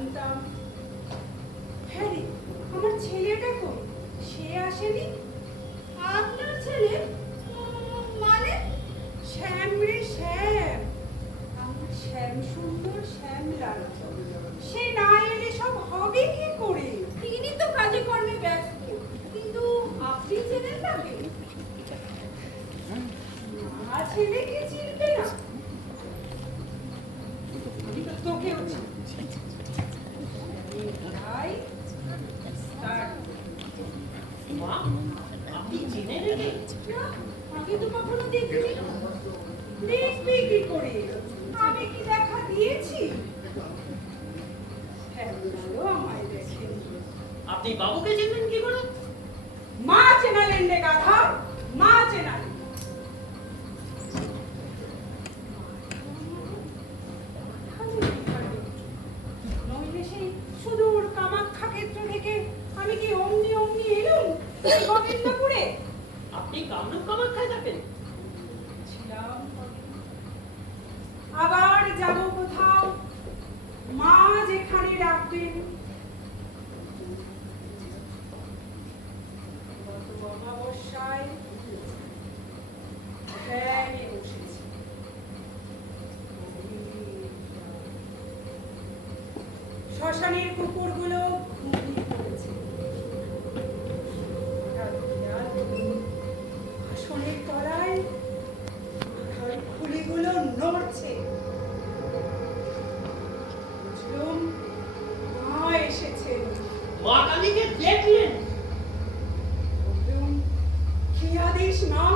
জানতাম। হ্যাঁ রে, আমার ছেলেটা কই? সে আসেনি? আপনার ছেলে মানে? শ্যাম রে শ্যাম, আমার শ্যাম সুন্দর শ্যামলাল। সে না এলে সব হবে কি করে? তিনি তো কাজে কর্মে ব্যস্ত, কিন্তু আপনি চেনেন তাকে? মা ছেলেকে চিনবে না? তোকেও তাই মা, আপনি চিনে নেবেন? না, আগে তো কখনো দেখিনি। দেখবি কি করে? আমি কি দেখা দিয়েছি? হ্যাঁ, আমায় দেখেন। আপনি বাবুকে চিনবেন কি করে? মা চেনালেন রে গাধা, মা চেনালেন। নইলে সেই সুদূর কামাখ্যা ক্ষেত্র থেকে আমি কি অমনি অমনি এলুম গোবিন্দপুরে? আপনি কামরূপ কামাখ্যায় থাকেন? ছিলাম, আবার যাব কোথাও, মা যেখানে রাখবেন। গত অমাবস্যায় ব্যাঙে বসেছি। শ্মশানের কুকুরগুলো ঘুমিয়ে পড়েছে। আসনের তলায় মাথার খুলিগুলো নড়ছে। বুঝলুম মা এসেছেন। মা কালীকে দেখলেন? বললুম, কি আদেশ মা,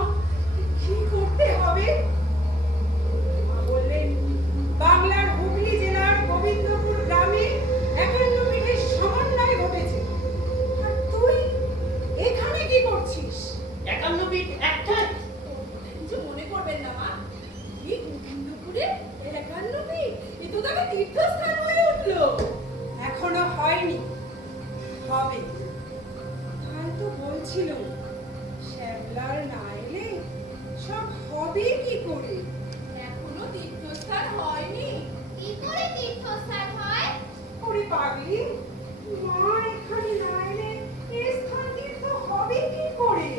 কি করতে হবে? মা বললেন, বাংলার হুগলি জেলার গোবিন্দপুর গ্রামে 51 পীঠের সমন্বয় ঘটেছে। আর তুই এখানে কি করছিস? 51 পীঠ একটাই? কিছু মনে করবেন না মা, এই গোবিন্দপুরে 51 পীঠ, এ তো তবে তীর্থস্থান হয়ে উঠলো। এখনো হয়নি, হবে। তাই তো বলছিল, শ্যামলাল না এলে সব হবে কি করে? এখনো তীর্থস্থান হয়নি। কি করে তীর্থস্থান হয়? ওরে পাগলি, মা এখানে না এলে এই স্থান তীর্থ হবে কি করে?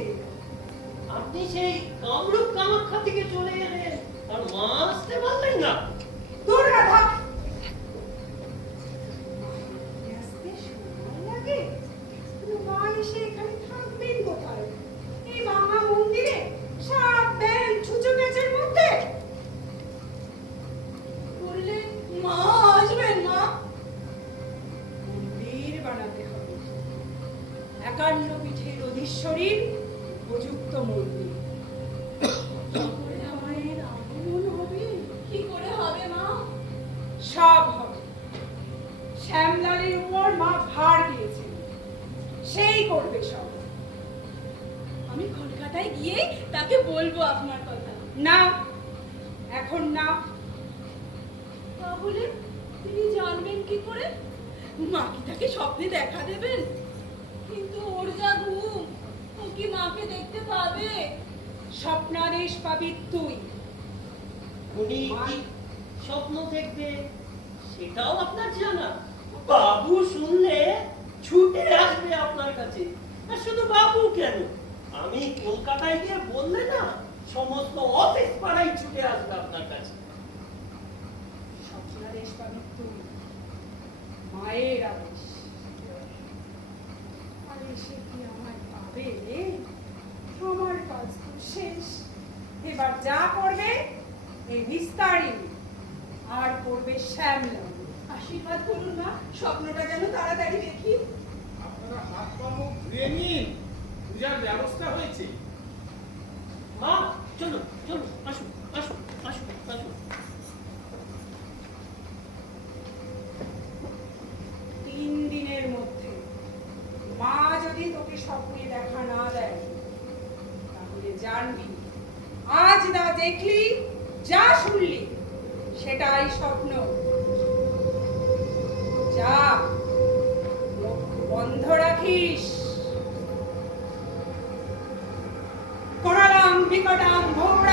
আপনি সেই কামরূপ কামাখ্যা থেকে চলে এলেন আর মা আসতে পারলেন না? দূর রাধা, আসতে সময় লাগে। কিন্তু মা এসে এখানে থাকবেন কোথায়? এই ভাঙা মন্দিরে সাপ ব্যাঙ ছুঁচো প্যাঁচের মধ্যে? বললে মা আসবেন না? মন্দির বানাতে হবে, 51 পীঠের অধীশ্বরীর উপযুক্ত মন্দির। মায়ের আগমন হবে। কি করে হবে মা? সব হবে। শ্যামলালের উপর মা ভার দিয়েছেন, সেই করবে সব। আমি কলকাতায় গিয়ে তাকে বলবো আপনার কথা। না, এখন না। তাহলে তিনি জানবেন কি করে? মা কি তাকে স্বপ্নে দেখা দেবেন? কিন্তু ওর যা ঘুম, ও কি মাকে দেখতে পাবে? স্বপ্নাদেশ পাবি তুই। উনি কি স্বপ্ন দেখবে সেটাও আপনার জানা? বাবু শুনলে ছুটে আসবে আপনার কাছে। আর শুধু বাবু কেন, আমি কলকাতায় গিয়ে বললে না, সমস্ত অফিস পাড়াই ছুটে আসবে আপনার কাছে। স্বপ্নাদেশ পাবি তুই, মায়ের আদেশ। আর এসে কি আমায় পাবে? আমার কাজ তো শেষ। এবার যা করবে এই নিস্তারিণী, আর করবে শ্যামলাল। আশীর্বাদ করুন না, স্বপ্নটা যেন তাড়াতাড়ি দেখি। আপনারা হাত পা মুখ ধুয়ে নিন, পূজার ব্যবস্থা হয়েছে। মা চলো চলো, আসুন আসুন আসুন আসুন। 3 দিনের মধ্যে মা যদি তোকে স্বপ্নে দেখা না দেয়, তাহলে জানবি আজ যা দেখলি, যা শুনলি, সেটাই স্বপ্ন। যা, মুখ বন্ধ রাখিস। করালাম বিকটাম ভোর